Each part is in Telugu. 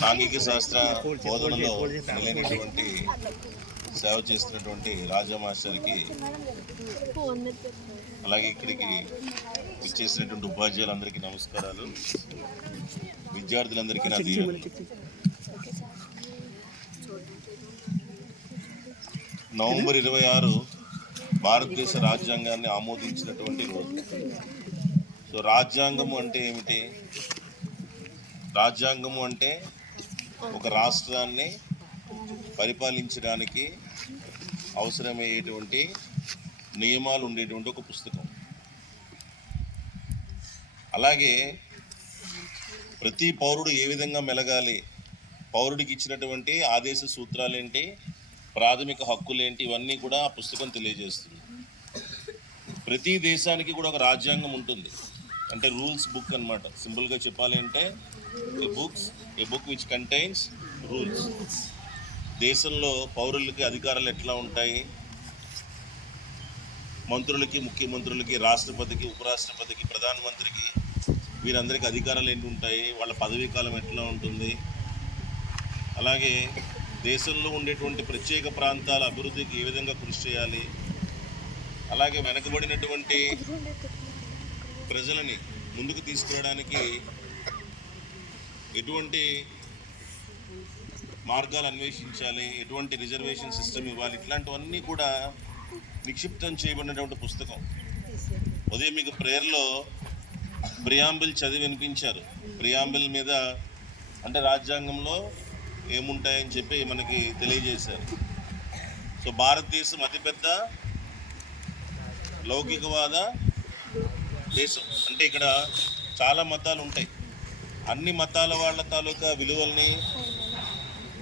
సాంఘిక శాస్త్ర బోధనలో నిలైనటువంటి సేవ చేస్తున్నటువంటి రాజా మాస్టర్కి, అలాగే ఇక్కడికి ఇచ్చేసినటువంటి ఉపాధ్యాయులందరికీ నమస్కారాలు. విద్యార్థులందరికీ నా దీవెనలు. నవంబర్ 26 భారతదేశ రాజ్యాంగాన్ని ఆమోదించినటువంటి రోజు. సో రాజ్యాంగము అంటే ఏమిటి? రాజ్యాంగము అంటే ఒక రాష్ట్రాన్ని పరిపాలించడానికి అవసరమయ్యేటువంటి నియమాలు ఉండేటువంటి ఒక పుస్తకం. అలాగే ప్రతి పౌరుడు ఏ విధంగా మెలగాలి, పౌరుడికి ఇచ్చినటువంటి ఆదేశ సూత్రాలేంటి, ప్రాథమిక హక్కులేంటి, ఇవన్నీ కూడా ఆ పుస్తకం తెలియజేస్తుంది. ప్రతి దేశానికి కూడా ఒక రాజ్యాంగం ఉంటుంది, అంటే రూల్స్ బుక్ అన్నమాట. సింపుల్గా చెప్పాలి అంటే ఏ బుక్ విచ్ కంటైన్స్ రూల్స్. దేశంలో పౌరులకి అధికారాలు ఎట్లా ఉంటాయి, మంత్రులకి, ముఖ్యమంత్రులకి, రాష్ట్రపతికి, ఉపరాష్ట్రపతికి, ప్రధానమంత్రికి, వీరందరికీ అధికారాలు ఏంటి ఉంటాయి, వాళ్ళ పదవీ కాలం ఎట్లా ఉంటుంది, అలాగే దేశంలో ఉండేటువంటి ప్రత్యేక ప్రాంతాల అభివృద్ధికి ఏ విధంగా కృషి చేయాలి, అలాగే వెనకబడినటువంటి ప్రజలని ముందుకు తీసుకురావడానికి ఎటువంటి మార్గాలు అన్వేషించాలి, ఎటువంటి రిజర్వేషన్ సిస్టమ్ ఇవ్వాలి, ఇట్లాంటివన్నీ కూడా నిక్షిప్తం చేయబడినటువంటి పుస్తకం. ఉదయం మీకు ప్రేయర్లో ప్రియాంబుల్ చదివి వినిపించారు. ప్రియాంబుల్ మీద అంటే రాజ్యాంగంలో ఏముంటాయని చెప్పి మనకి తెలియజేశారు. సో భారతదేశం అతిపెద్ద లౌకికవాద దేశం. అంటే ఇక్కడ చాలా మతాలు ఉంటాయి. అన్ని మతాల వాళ్ళ తాలూకా విలువల్ని,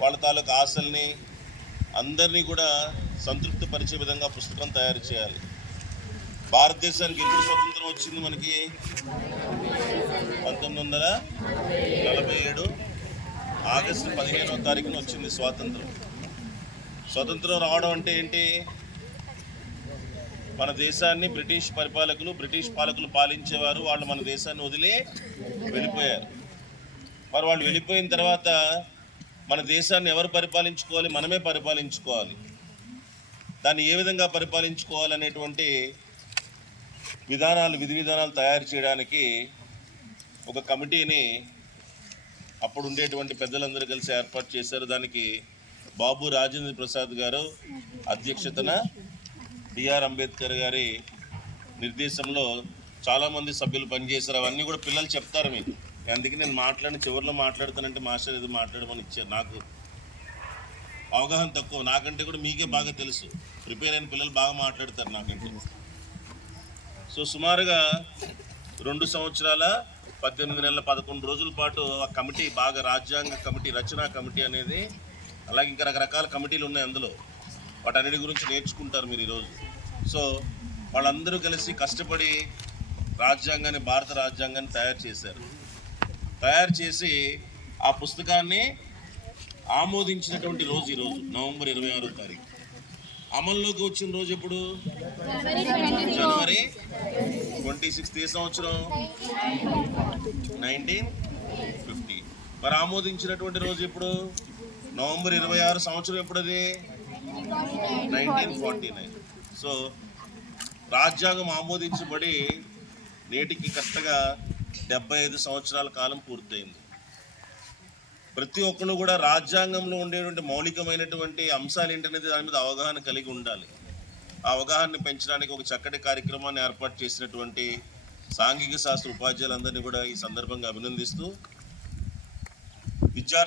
వాళ్ళ తాలూకా ఆశల్ని అందరినీ కూడా సంతృప్తిపరిచే విధంగా పుస్తకం తయారు చేయాలి. భారతదేశానికి ఎప్పుడు స్వతంత్రం వచ్చింది? మనకి 1947 ఆగస్టు 15వ తారీఖున వచ్చింది స్వాతంత్రం. స్వతంత్రం రావడం అంటే ఏంటి? మన దేశాన్ని బ్రిటిష్ పాలకులు పాలించేవారు. వాళ్ళు మన దేశాన్ని వదిలి వెళ్ళిపోయారు. మరి వాళ్ళు వెళ్ళిపోయిన తర్వాత మన దేశాన్ని ఎవరు పరిపాలించుకోవాలి? మనమే పరిపాలించుకోవాలి. దాన్ని ఏ విధంగా పరిపాలించుకోవాలనేటువంటి విధి విధానాలు తయారు చేయడానికి ఒక కమిటీని అప్పుడు ఉండేటువంటి పెద్దలందరూ కలిసి ఏర్పాటు చేశారు. దానికి బాబు రాజేంద్ర ప్రసాద్ గారు అధ్యక్షతన, బిఆర్ అంబేద్కర్ గారి నిర్దేశంలో చాలామంది సభ్యులు పనిచేశారు. అవన్నీ కూడా పిల్లలు చెప్తారు మీకు. అందుకే నేను చివరిలో మాట్లాడుతానంటే మాస్టర్ ఏదో మాట్లాడమని ఇచ్చారు. నాకు అవగాహన తక్కువ, నాకంటే కూడా మీకే బాగా తెలుసు. ప్రిపేర్ అయిన పిల్లలు బాగా మాట్లాడతారు నాకంటే. సో సుమారుగా 2 సంవత్సరాల 18 నెలల 11 రోజుల పాటు ఆ కమిటీ బాగా రాజ్యాంగ కమిటీ, రచనా కమిటీ అనేది, అలాగే ఇంకా రకరకాల కమిటీలు ఉన్నాయి అందులో. వాటన్నిటి గురించి నేర్చుకుంటారు మీరు ఈరోజు. సో వాళ్ళందరూ కలిసి కష్టపడి రాజ్యాంగాన్ని, భారత రాజ్యాంగాన్ని తయారు చేశారు. తయారు చేసి ఆ పుస్తకాన్ని ఆమోదించినటువంటి రోజు ఈరోజు నవంబర్ 26వ తారీఖు. అమల్లోకి వచ్చిన రోజు ఎప్పుడు? జనవరి 26. ఏ సంవత్సరం? 1950. మరి ఆమోదించినటువంటి రోజు ఎప్పుడు? నవంబర్ 26 సంవత్సరం ఎప్పుడు? అది 1949. సో రాజ్యాంగం ఆమోదించబడి నేటికి కరెక్ట్గా 75 సంవత్సరాల కాలం పూర్తయింది. ప్రతి ఒక్కరు కూడా రాజ్యాంగంలో ఉండేటువంటి మౌలికమైనటువంటి అంశాలు ఏంటనేది దాని మీద అవగాహన కలిగి ఉండాలి. ఆ అవగాహనని పెంచడానికి ఒక చక్కటి కార్యక్రమాన్ని ఏర్పాటు చేసినటువంటి సాంఘిక శాస్త్ర ఉపాధ్యాయులందరినీ కూడా ఈ సందర్భంగా అభినందిస్తూ, విద్యార్థి